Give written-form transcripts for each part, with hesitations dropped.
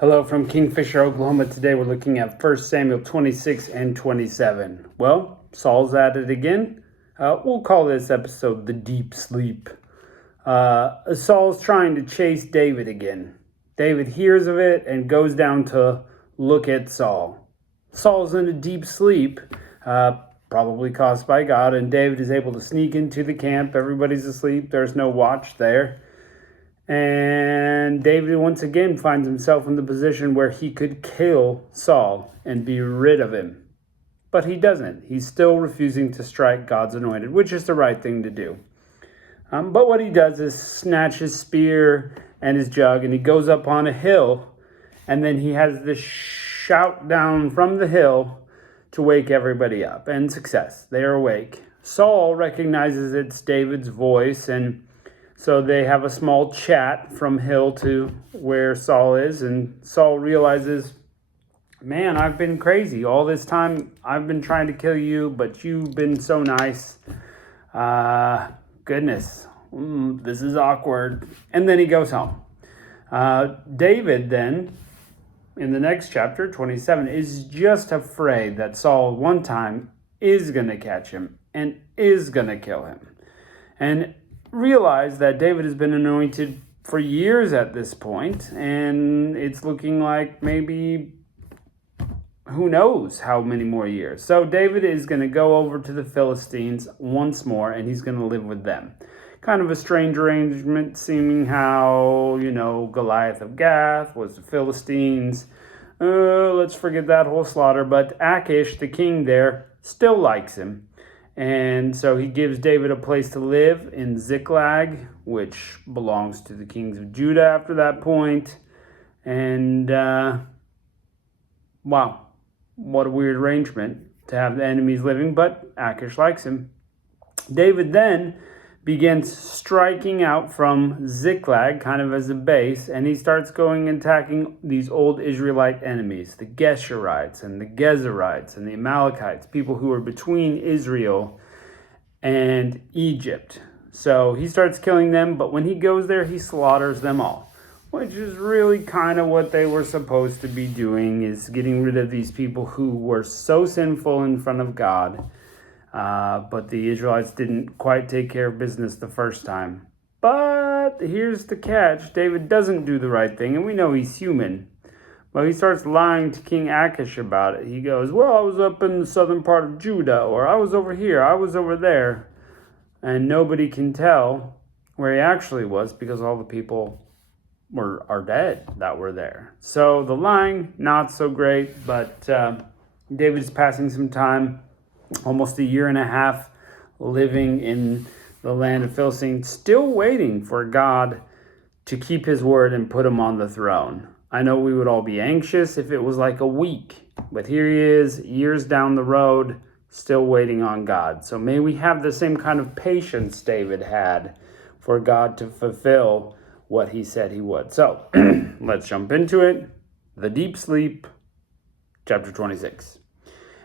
Hello from Kingfisher, Oklahoma. Today we're looking at 1 Samuel 26 and 27. Well, Saul's at it again. We'll call this episode The Deep Sleep. Saul's trying to chase David again. David hears of it and goes down to look at Saul. Saul's in a deep sleep, probably caused by God, and David is able to sneak into the camp. Everybody's asleep. There's no watch there. And David once again finds himself in the position where he could kill Saul and be rid of him. But he doesn't. He's still refusing to strike God's anointed, which is the right thing to do. But what he does is snatch his spear and his jug, and he goes up on a hill, and then he has this shout down from the hill to wake everybody up. And success. They are awake. Saul recognizes it's David's voice, and so they have a small chat from hill to where Saul is, and Saul realizes, man, I've been crazy. All this time I've been trying to kill you, but you've been so nice. Goodness, this is awkward. And then he goes home. David then, in the next chapter, 27, is just afraid that Saul one time is going to catch him and is going to kill him. And realize that David has been anointed for years at this point, and it's looking like maybe who knows how many more years. So David is going to go over to the Philistines once more, and he's going to live with them. Kind of a strange arrangement, seeming how, Goliath of Gath was the Philistines. Let's forget that whole slaughter, but Achish, the king there, still likes him. And so he gives David a place to live in Ziklag, which belongs to the kings of Judah after that point. And wow, what a weird arrangement to have the enemies living, but Achish likes him. David then begins striking out from Ziklag, kind of as a base, and he starts going and attacking these old Israelite enemies, the Geshurites and the Gezerites and the Amalekites, people who are between Israel and Egypt. So he starts killing them, but when he goes there, he slaughters them all, which is really kind of what they were supposed to be doing, is getting rid of these people who were so sinful in front of God. But the Israelites didn't quite take care of business the first time. But here's the catch. David doesn't do the right thing, and we know he's human. But he starts lying to King Achish about it. He goes, well, I was up in the southern part of Judah, or I was over here, I was over there. And nobody can tell where he actually was because all the people are dead that were there. So the lying, not so great, but David's passing some time, almost a year and a half, living in the land of Philistine, still waiting for God to keep his word and put him on the throne. I know we would all be anxious if it was like a week, but here he is, years down the road, still waiting on God. So may we have the same kind of patience David had for God to fulfill what he said he would. So let's jump into it. The Deep Sleep, chapter 26.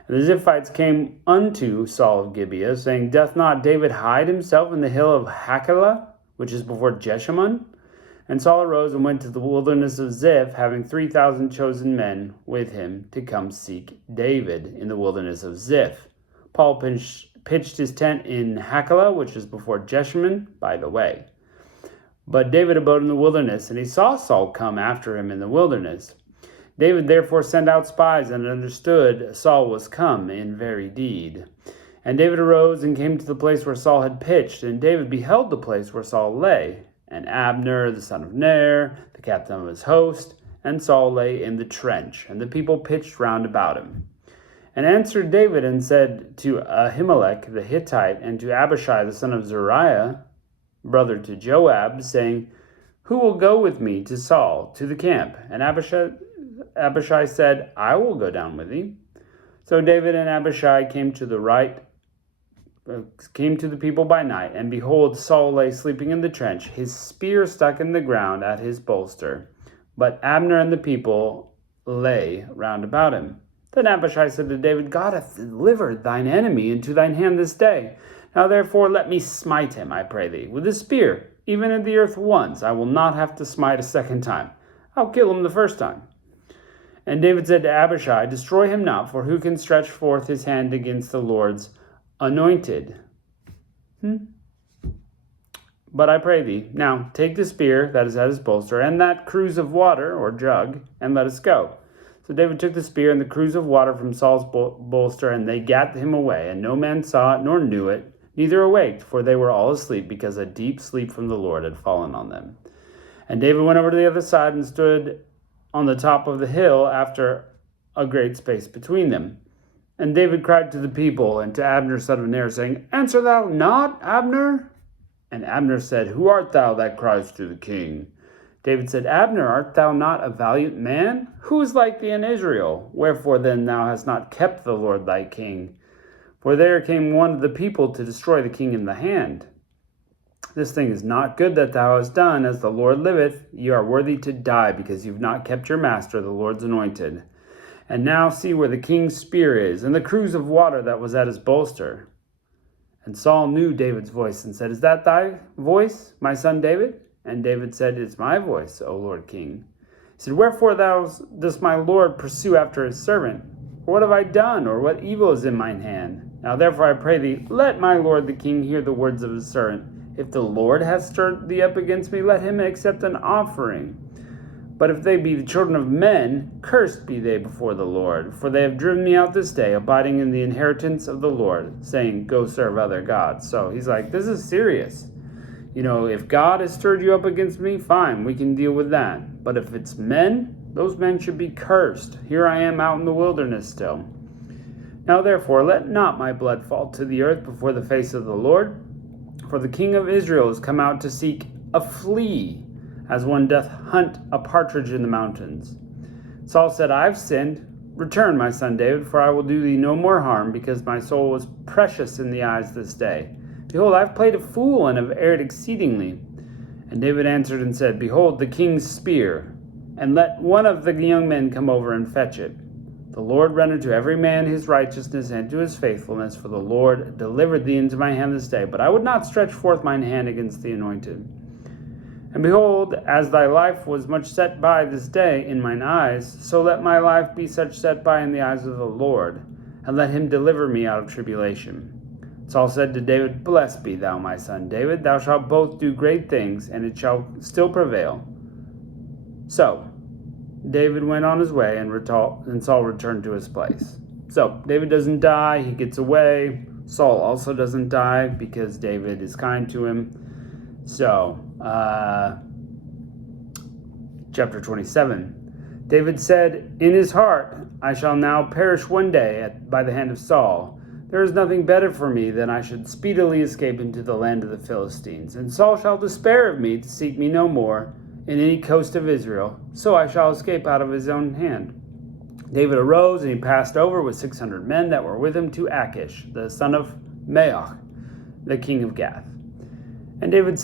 And the Ziphites came unto Saul of Gibeah, saying, doth not David hide himself in the hill of Hachilah, which is before Jeshimon? And Saul arose and went to the wilderness of Ziph, having 3,000 chosen men with him to come seek David in the wilderness of Ziph. Paul pitched his tent in Hachilah, which is before Jeshimon, by the way. But David abode in the wilderness, and he saw Saul come after him in the wilderness. David therefore sent out spies, and understood Saul was come in very deed. And David arose and came to the place where Saul had pitched, and David beheld the place where Saul lay. And Abner, the son of Ner, the captain of his host, and Saul lay in the trench, and the people pitched round about him. And answered David and said to Ahimelech the Hittite, and to Abishai the son of Zeruiah, brother to Joab, saying, who will go with me to Saul, to the camp? And Abishai said, I will go down with thee. So David and Abishai came to the people by night, and behold, Saul lay sleeping in the trench, his spear stuck in the ground at his bolster. But Abner and the people lay round about him. Then Abishai said to David, God hath delivered thine enemy into thine hand this day. Now therefore let me smite him, I pray thee, with a spear, even in the earth once. I will not have to smite a second time. I'll kill him the first time. And David said to Abishai, "Destroy him not, for who can stretch forth his hand against the Lord's anointed? But I pray thee, now take the spear that is at his bolster, and that cruse of water, or jug, and let us go." So David took the spear and the cruse of water from Saul's bolster, and they gat him away, and no man saw it nor knew it, neither awaked, for they were all asleep, because a deep sleep from the Lord had fallen on them. And David went over to the other side and stood on the top of the hill after a great space between them. And David cried to the people and to Abner son of Ner, saying, "Answer thou not, Abner?" And Abner said, "Who art thou that cries to the king?" David said, "Abner, art thou not a valiant man? Who is like thee in Israel? Wherefore then thou hast not kept the Lord thy king? For there came one of the people to destroy the king in the hand. This thing is not good that thou hast done. As the Lord liveth, ye are worthy to die, because you've not kept your master, the Lord's anointed. And now see where the king's spear is, and the cruse of water that was at his bolster." And Saul knew David's voice, and said, "Is that thy voice, my son David?" And David said, "It's my voice, O Lord King." He said, "Wherefore does my Lord pursue after his servant? Or what have I done, or what evil is in mine hand? Now therefore I pray thee, let my Lord the king hear the words of his servant. If the Lord hath stirred thee up against me, let him accept an offering. But if they be the children of men, cursed be they before the Lord. For they have driven me out this day, abiding in the inheritance of the Lord, saying, Go serve other gods." So he's like, this is serious. If God has stirred you up against me, fine, we can deal with that. But if it's men, those men should be cursed. Here I am out in the wilderness still. Now therefore, let not my blood fall to the earth before the face of the Lord. For the king of Israel is come out to seek a flea, as one doth hunt a partridge in the mountains. Saul said, "I have sinned. Return, my son David, for I will do thee no more harm, because my soul was precious in the eyes this day. Behold, I have played a fool, and have erred exceedingly." And David answered and said, "Behold, the king's spear, and let one of the young men come over and fetch it. The Lord render to every man his righteousness and to his faithfulness, for the Lord delivered thee into my hand this day. But I would not stretch forth mine hand against the anointed. And behold, as thy life was much set by this day in mine eyes, so let my life be such set by in the eyes of the Lord, and let him deliver me out of tribulation." Saul said to David, "Blessed be thou, my son David. Thou shalt both do great things, and it shall still prevail." So David went on his way, and Saul returned to his place. So David doesn't die, he gets away. Saul also doesn't die because David is kind to him. So, chapter 27. David said in his heart, "I shall now perish one day by the hand of Saul. There is nothing better for me than I should speedily escape into the land of the Philistines. And Saul shall despair of me to seek me no more in any coast of Israel, so I shall escape out of his own hand." David arose, and he passed over with 600 men that were with him to Achish, the son of Maoch, the king of Gath. And David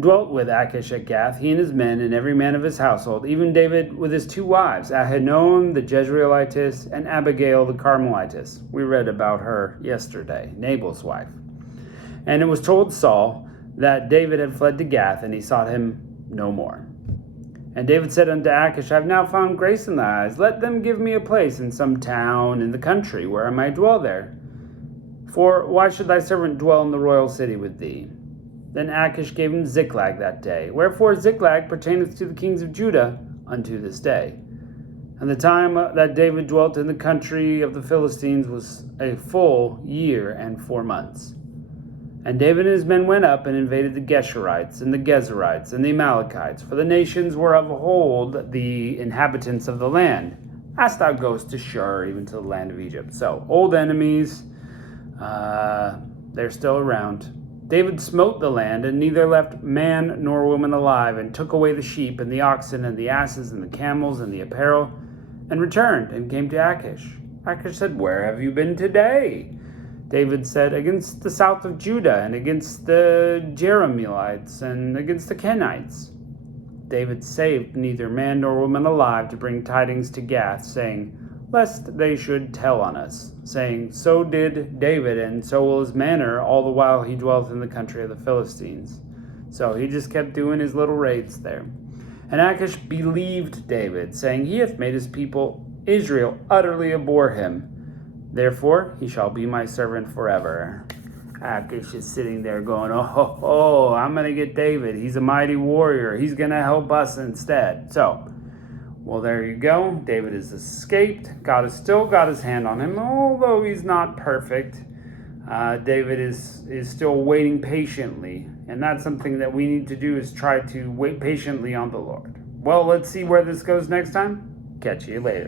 dwelt with Achish at Gath, he and his men, and every man of his household, even David with his 2 wives, Ahinoam the Jezreelitess, and Abigail the Carmelitess. We read about her yesterday, Nabal's wife. And it was told Saul that David had fled to Gath, and he sought him no more. And David said unto Achish, "I have now found grace in thy eyes. Let them give me a place in some town in the country, where I may dwell there. For why should thy servant dwell in the royal city with thee?" Then Achish gave him Ziklag that day. Wherefore Ziklag pertaineth to the kings of Judah unto this day. And the time that David dwelt in the country of the Philistines was a full year and 4 months. And David and his men went up and invaded the Geshurites and the Gezerites and the Amalekites, for the nations were of old the inhabitants of the land, as thou goest to Shur, even to the land of Egypt. So, old enemies, they're still around. David smote the land, and neither left man nor woman alive, and took away the sheep and the oxen and the asses and the camels and the apparel, and returned and came to Achish. Achish said, "Where have you been today?" David said, "Against the south of Judah, and against the Jerahmeelites, and against the Kenites." David saved neither man nor woman alive to bring tidings to Gath, saying, lest they should tell on us, saying, "So did David, and so will his manner, all the while he dwelt in the country of the Philistines." So he just kept doing his little raids there. And Achish believed David, saying, He hath made his people Israel utterly abhor him. Therefore he shall be my servant forever. Achish is sitting there going, oh, I'm going to get David. He's a mighty warrior. He's going to help us instead. So, well, there you go. David has escaped. God has still got his hand on him, although he's not perfect. David is still waiting patiently. And that's something that we need to do, is try to wait patiently on the Lord. Well, let's see where this goes next time. Catch you later.